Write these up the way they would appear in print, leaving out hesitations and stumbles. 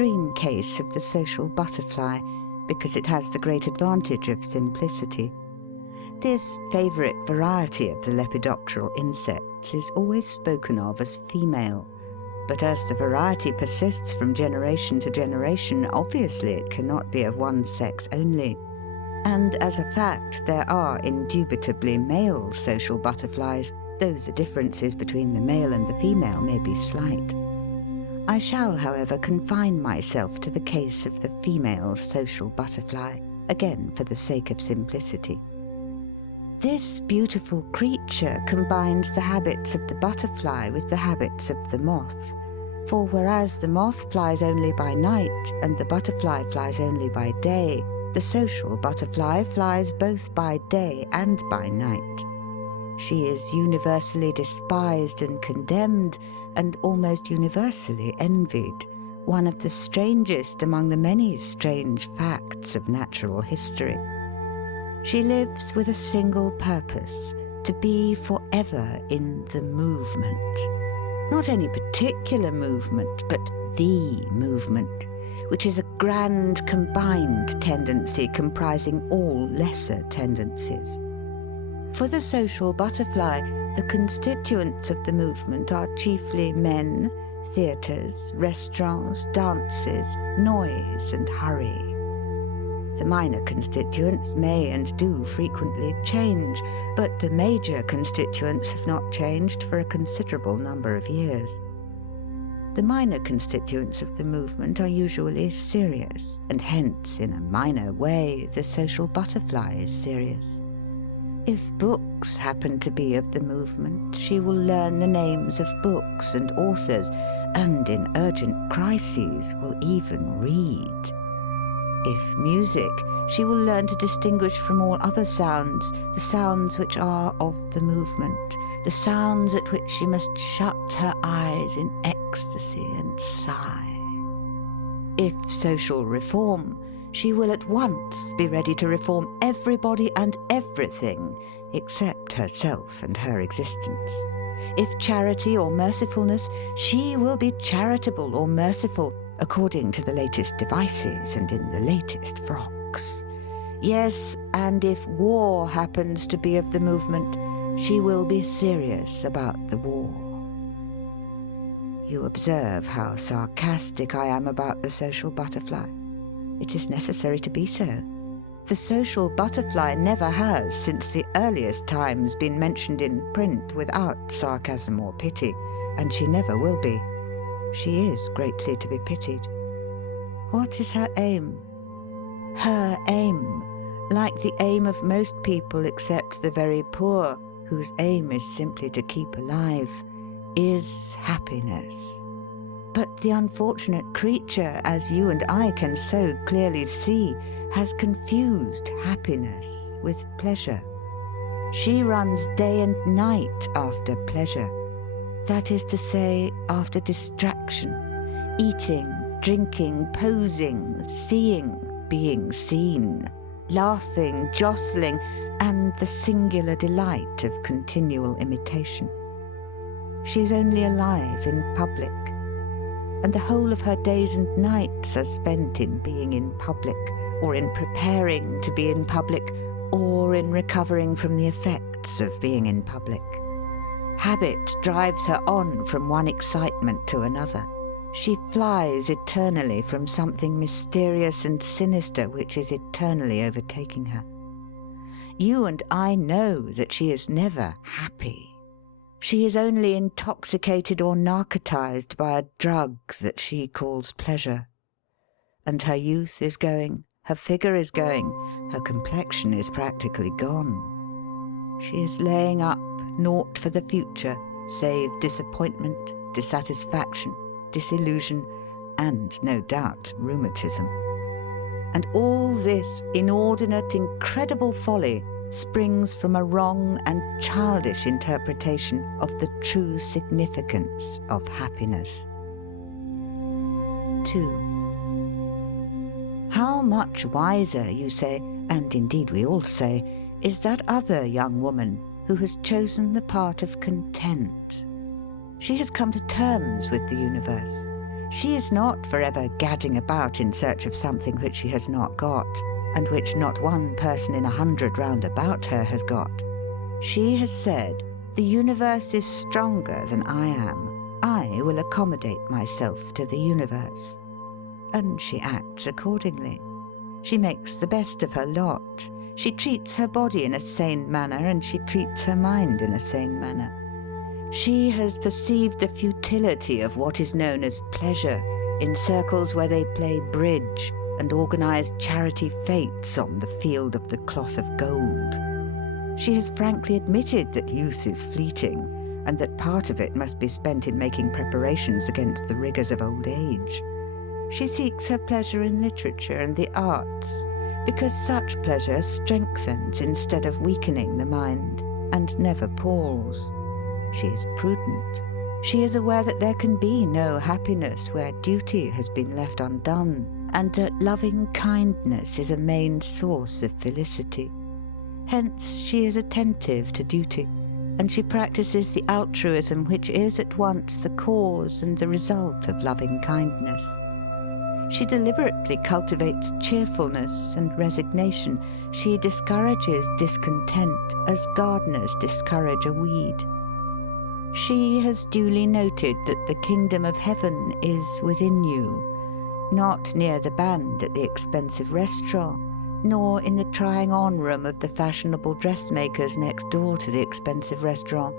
extreme case of the social butterfly, because it has the great advantage of simplicity. This favourite variety of the lepidopteral insects is always spoken of as female, but as the variety persists from generation to generation, obviously it cannot be of one sex only. And as a fact, there are indubitably male social butterflies, though the differences between the male and the female may be slight. I shall, however, confine myself to the case of the female social butterfly, again for the sake of simplicity. This beautiful creature combines the habits of the butterfly with the habits of the moth. For whereas the moth flies only by night and the butterfly flies only by day, the social butterfly flies both by day and by night. She is universally despised and condemned, and almost universally envied, one of the strangest among the many strange facts of natural history. She lives with a single purpose, to be forever in the movement. Not any particular movement, but the movement, which is a grand combined tendency comprising all lesser tendencies. For the social butterfly, the constituents of the movement are chiefly men, theatres, restaurants, dances, noise and hurry. The minor constituents may and do frequently change, but the major constituents have not changed for a considerable number of years. The minor constituents of the movement are usually serious, and hence, in a minor way, the social butterfly is serious. If books happen to be of the movement, she will learn the names of books and authors, and in urgent crises will even read. If music, she will learn to distinguish from all other sounds the sounds which are of the movement, the sounds at which she must shut her eyes in ecstasy and sigh. If social reform, she will at once be ready to reform everybody and everything except herself and her existence. If charity or mercifulness, she will be charitable or merciful according to the latest devices and in the latest frocks. Yes, and if war happens to be of the movement, she will be serious about the war. You observe how sarcastic I am about the social butterfly. It is necessary to be so. The social butterfly never has, since the earliest times, been mentioned in print without sarcasm or pity, and she never will be. She is greatly to be pitied. What is her aim? Her aim, like the aim of most people except the very poor, whose aim is simply to keep alive, is happiness. But the unfortunate creature, as you and I can so clearly see, has confused happiness with pleasure. She runs day and night after pleasure, that is to say, after distraction, eating, drinking, posing, seeing, being seen, laughing, jostling, and the singular delight of continual imitation. She is only alive in public, and the whole of her days and nights are spent in being in public, or in preparing to be in public, or in recovering from the effects of being in public. Habit drives her on from one excitement to another. She flies eternally from something mysterious and sinister which is eternally overtaking her. You and I know that she is never happy. She is only intoxicated or narcotized by a drug that she calls pleasure. And her youth is going, her figure is going, her complexion is practically gone. She is laying up naught for the future, save disappointment, dissatisfaction, disillusion, and, no doubt, rheumatism. And all this inordinate, incredible folly springs from a wrong and childish interpretation of the true significance of happiness. 2. How much wiser, you say, and indeed we all say, is that other young woman who has chosen the part of content. She has come to terms with the universe. She is not forever gadding about in search of something which she has not got, and which not one person in 100 round about her has got. She has said, "The universe is stronger than I am. I will accommodate myself to the universe." And she acts accordingly. She makes the best of her lot. She treats her body in a sane manner, and she treats her mind in a sane manner. She has perceived the futility of what is known as pleasure in circles where they play bridge and organize charity fetes on the field of the cloth of gold. She has frankly admitted that youth is fleeting, and that part of it must be spent in making preparations against the rigours of old age. She seeks her pleasure in literature and the arts, because such pleasure strengthens instead of weakening the mind, and never palls. She is prudent. She is aware that there can be no happiness where duty has been left undone, and that loving kindness is a main source of felicity. Hence she is attentive to duty, and she practices the altruism which is at once the cause and the result of loving kindness. She deliberately cultivates cheerfulness and resignation. She discourages discontent as gardeners discourage a weed. She has duly noted that the kingdom of heaven is within you, not near the band at the expensive restaurant, nor in the trying-on room of the fashionable dressmakers next door to the expensive restaurant,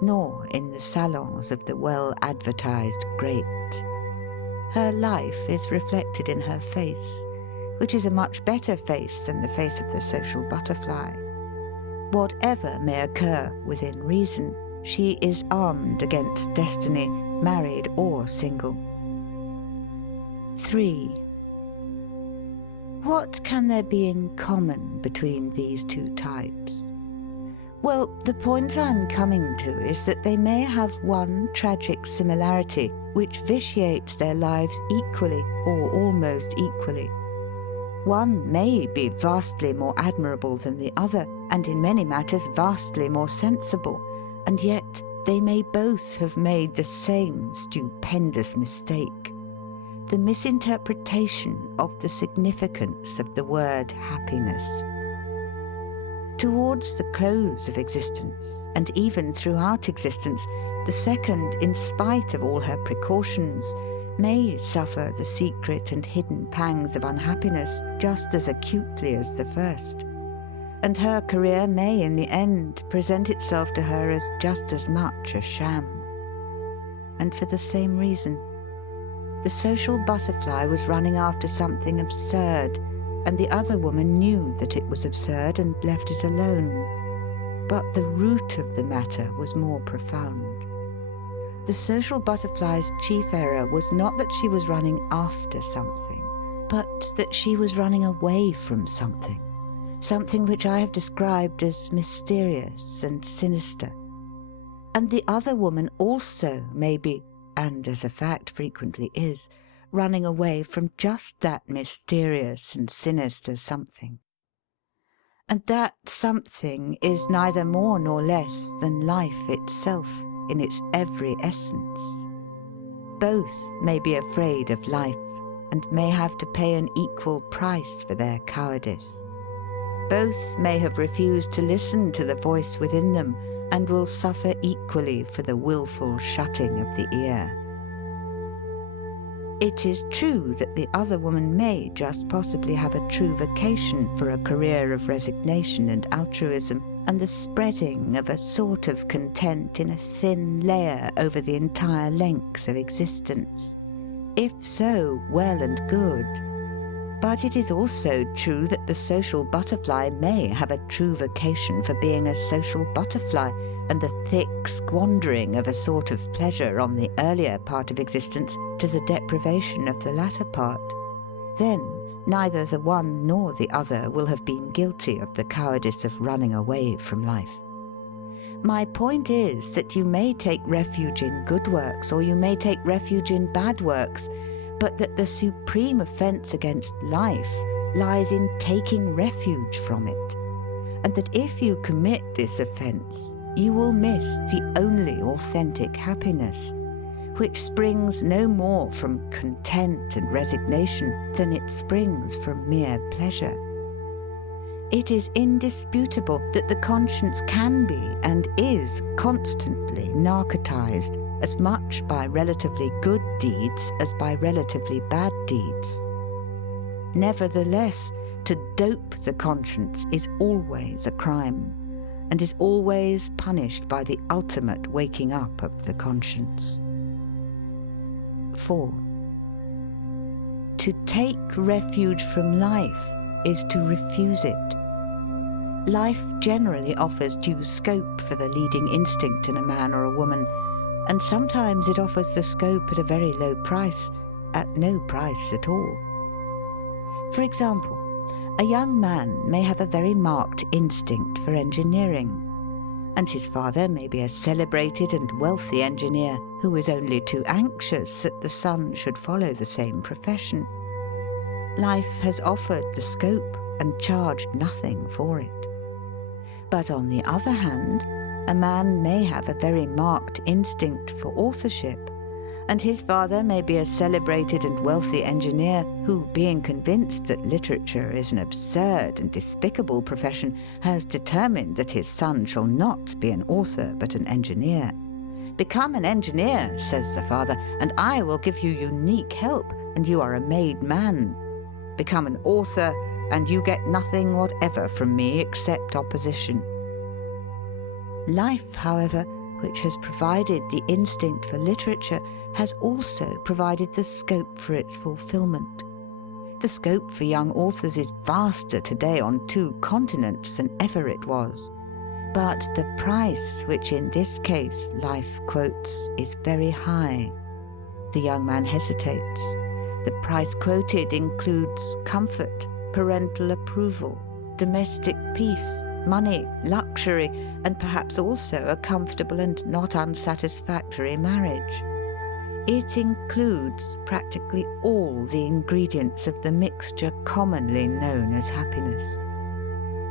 nor in the salons of the well-advertised great. Her life is reflected in her face, which is a much better face than the face of the social butterfly. Whatever may occur within reason, she is armed against destiny, married or single. 3. What can there be in common between these two types? Well, the point I'm coming to is that they may have one tragic similarity which vitiates their lives equally or almost equally. One may be vastly more admirable than the other, and in many matters vastly more sensible, and yet they may both have made the same stupendous mistake: the misinterpretation of the significance of the word happiness. Towards the close of existence, and even throughout existence, the second, in spite of all her precautions, may suffer the secret and hidden pangs of unhappiness just as acutely as the first, and her career may in the end present itself to her as just as much a sham. And for the same reason, the social butterfly was running after something absurd, and the other woman knew that it was absurd and left it alone. But the root of the matter was more profound. The social butterfly's chief error was not that she was running after something, but that she was running away from something, something which I have described as mysterious and sinister. And the other woman also may be, and as a fact frequently is, running away from just that mysterious and sinister something. And that something is neither more nor less than life itself in its every essence. Both may be afraid of life, and may have to pay an equal price for their cowardice. Both may have refused to listen to the voice within them, and will suffer equally for the wilful shutting of the ear. It is true that the other woman may just possibly have a true vocation for a career of resignation and altruism, and the spreading of a sort of content in a thin layer over the entire length of existence. If so, well and good. But it is also true that the social butterfly may have a true vocation for being a social butterfly, and the thick squandering of a sort of pleasure on the earlier part of existence to the deprivation of the latter part. Then neither the one nor the other will have been guilty of the cowardice of running away from life. My point is that you may take refuge in good works, or you may take refuge in bad works, but that the supreme offence against life lies in taking refuge from it, and that if you commit this offence, you will miss the only authentic happiness, which springs no more from content and resignation than it springs from mere pleasure. It is indisputable that the conscience can be and is constantly narcotized as much by relatively good deeds as by relatively bad deeds. Nevertheless, to dope the conscience is always a crime, and is always punished by the ultimate waking up of the conscience. 4. To take refuge from life is to refuse it. Life generally offers due scope for the leading instinct in a man or a woman, and sometimes it offers the scope at a very low price, at no price at all. For example, a young man may have a very marked instinct for engineering, and his father may be a celebrated and wealthy engineer who is only too anxious that the son should follow the same profession. Life has offered the scope and charged nothing for it. But on the other hand, a man may have a very marked instinct for authorship, and his father may be a celebrated and wealthy engineer who, being convinced that literature is an absurd and despicable profession, has determined that his son shall not be an author but an engineer. "Become an engineer," says the father, "and I will give you unique help, and you are a made man. Become an author, and you get nothing whatever from me except opposition." Life, however, which has provided the instinct for literature, has also provided the scope for its fulfillment. The scope for young authors is vaster today on 2 continents than ever it was. But the price, which in this case life quotes, is very high. The young man hesitates. The price quoted includes comfort, parental approval, domestic peace, money, luxury, and perhaps also a comfortable and not unsatisfactory marriage. It includes practically all the ingredients of the mixture commonly known as happiness.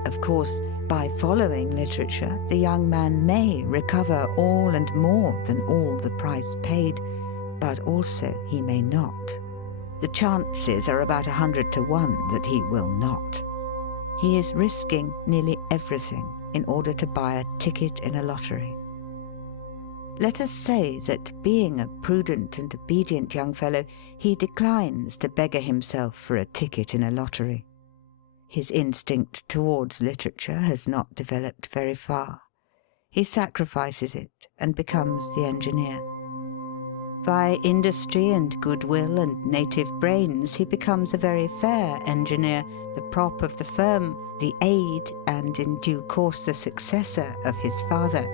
Of course, by following literature, the young man may recover all and more than all the price paid, but also he may not. The chances are about 100 to 1 that he will not. He is risking nearly everything in order to buy a ticket in a lottery. Let us say that, being a prudent and obedient young fellow, he declines to beggar himself for a ticket in a lottery. His instinct towards literature has not developed very far. He sacrifices it and becomes the engineer. By industry and goodwill and native brains, he becomes a very fair engineer, the prop of the firm, the aid, and in due course the successor of his father.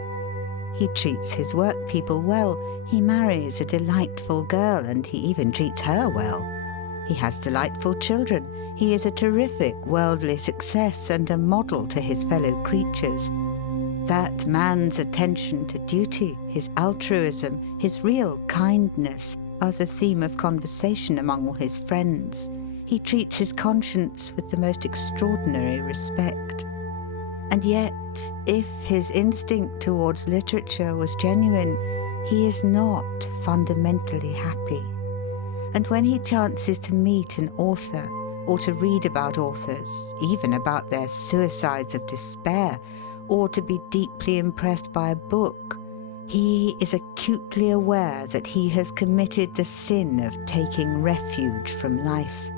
He treats his workpeople well, he marries a delightful girl, and he even treats her well. He has delightful children, he is a terrific worldly success and a model to his fellow creatures. That man's attention to duty, his altruism, his real kindness, are the theme of conversation among all his friends. He treats his conscience with the most extraordinary respect. And yet, if his instinct towards literature was genuine, he is not fundamentally happy. And when he chances to meet an author, or to read about authors, even about their suicides of despair, or to be deeply impressed by a book, he is acutely aware that he has committed the sin of taking refuge from life.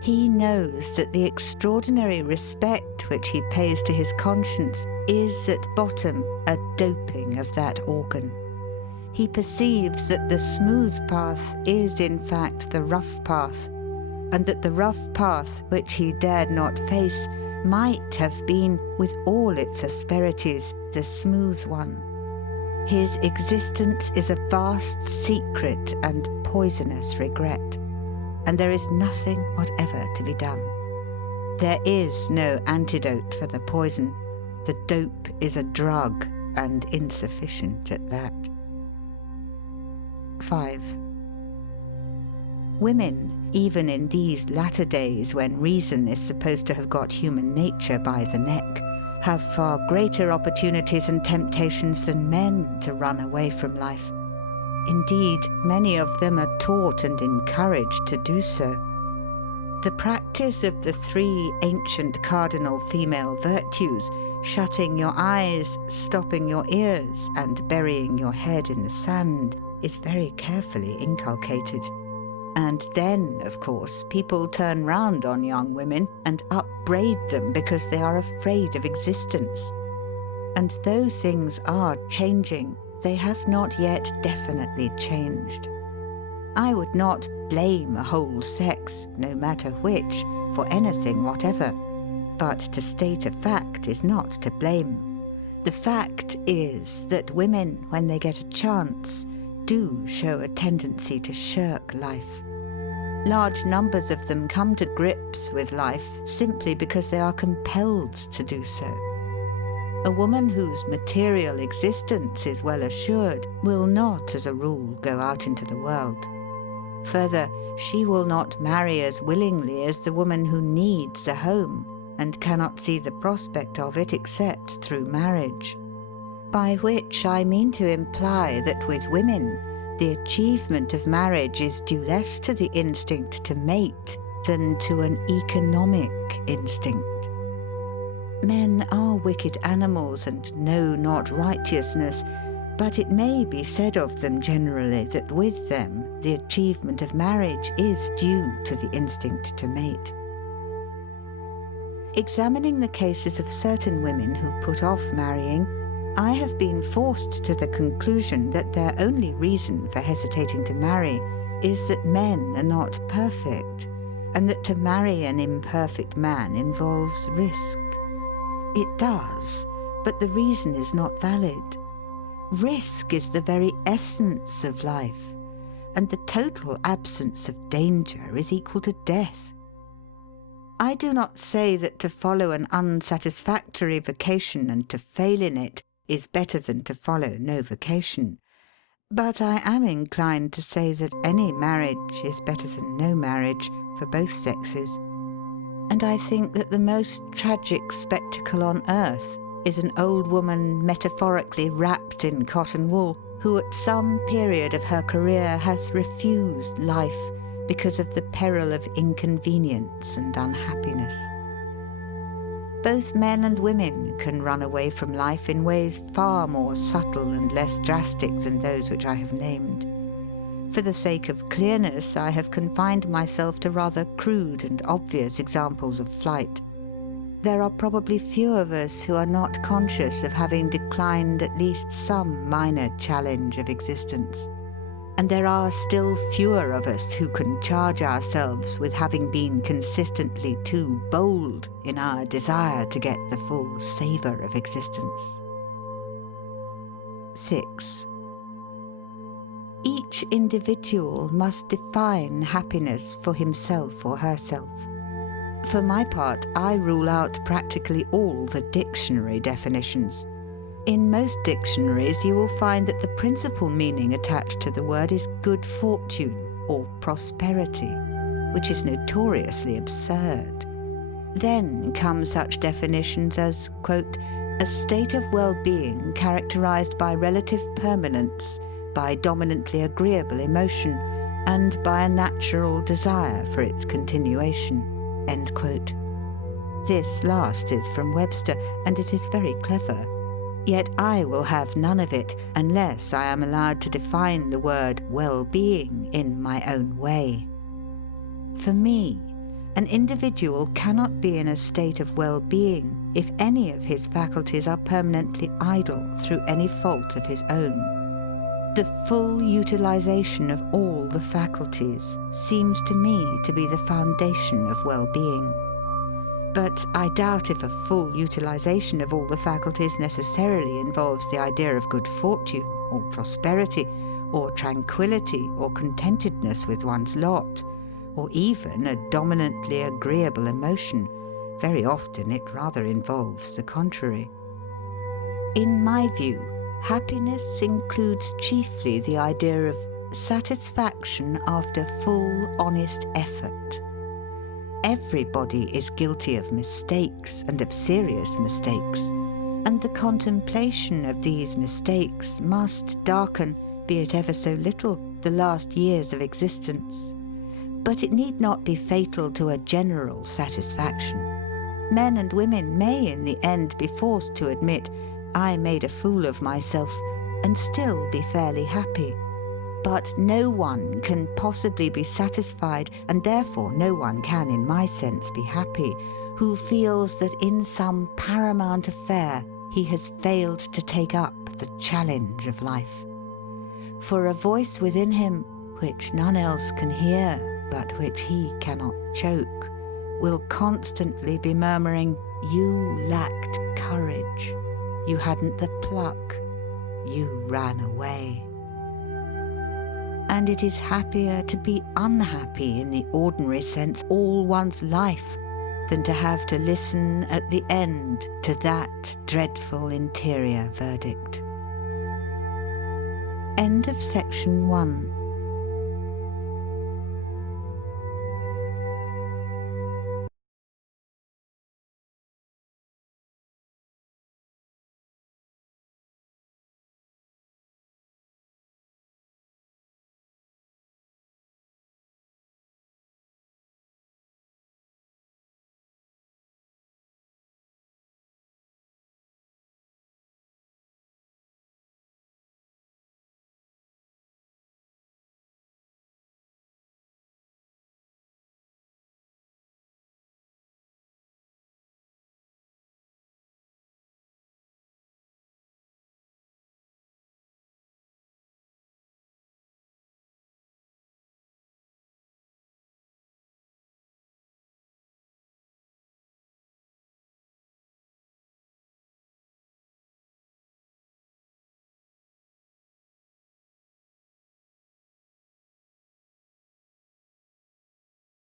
He knows that the extraordinary respect which he pays to his conscience is at bottom a doping of that organ. He perceives that the smooth path is in fact the rough path, and that the rough path which he dared not face might have been, with all its asperities, the smooth one. His existence is a vast secret and poisonous regret, and there is nothing whatever to be done. There is no antidote for the poison. The dope is a drug, and insufficient at that. 5. Women, even in these latter days when reason is supposed to have got human nature by the neck, have far greater opportunities and temptations than men to run away from life. Indeed, many of them are taught and encouraged to do so. The practice of the 3 ancient cardinal female virtues, shutting your eyes, stopping your ears, and burying your head in the sand, is very carefully inculcated. And then, of course, people turn round on young women and upbraid them because they are afraid of existence. And though things are changing, they have not yet definitely changed. I would not blame a whole sex, no matter which, for anything whatever. But to state a fact is not to blame. The fact is that women, when they get a chance, do show a tendency to shirk life. Large numbers of them come to grips with life simply because they are compelled to do so. A woman whose material existence is well assured will not, as a rule, go out into the world. Further, she will not marry as willingly as the woman who needs a home and cannot see the prospect of it except through marriage. By which I mean to imply that with women, the achievement of marriage is due less to the instinct to mate than to an economic instinct. Men are wicked animals and know not righteousness, but it may be said of them generally that with them the achievement of marriage is due to the instinct to mate. Examining the cases of certain women who put off marrying, I have been forced to the conclusion that their only reason for hesitating to marry is that men are not perfect, and that to marry an imperfect man involves risk. It does, but the reason is not valid. Risk is the very essence of life, and the total absence of danger is equal to death. I do not say that to follow an unsatisfactory vocation and to fail in it is better than to follow no vocation, but I am inclined to say that any marriage is better than no marriage for both sexes. And I think that the most tragic spectacle on earth is an old woman metaphorically wrapped in cotton wool who at some period of her career has refused life because of the peril of inconvenience and unhappiness. Both men and women can run away from life in ways far more subtle and less drastic than those which I have named. For the sake of clearness, I have confined myself to rather crude and obvious examples of flight. There are probably few of us who are not conscious of having declined at least some minor challenge of existence. And there are still fewer of us who can charge ourselves with having been consistently too bold in our desire to get the full savour of existence. 6. Each individual must define happiness for himself or herself. For my part, I rule out practically all the dictionary definitions. In most dictionaries, you will find that the principal meaning attached to the word is good fortune or prosperity, which is notoriously absurd. Then come such definitions as, quote, a state of well-being characterized by relative permanence, by dominantly agreeable emotion, and by a natural desire for its continuation, end quote. This last is from Webster, and it is very clever. Yet I will have none of it unless I am allowed to define the word well-being in my own way. For me, an individual cannot be in a state of well-being if any of his faculties are permanently idle through any fault of his own. The full utilization of all the faculties seems to me to be the foundation of well-being. But I doubt if a full utilization of all the faculties necessarily involves the idea of good fortune, or prosperity, or tranquility, or contentedness with one's lot, or even a dominantly agreeable emotion. Very often it rather involves the contrary. In my view, happiness includes chiefly the idea of satisfaction after full, honest effort. Everybody is guilty of mistakes, and of serious mistakes, and the contemplation of these mistakes must darken, be it ever so little, the last years of existence. But it need not be fatal to a general satisfaction. Men and women may in the end be forced to admit, I made a fool of myself, and still be fairly happy. But no one can possibly be satisfied, and therefore no one can, in my sense, be happy, who feels that in some paramount affair he has failed to take up the challenge of life. For a voice within him, which none else can hear, but which he cannot choke, will constantly be murmuring, you lacked courage, you hadn't the pluck, you ran away. And it is happier to be unhappy in the ordinary sense all one's life than to have to listen at the end to that dreadful interior verdict. End of section 1.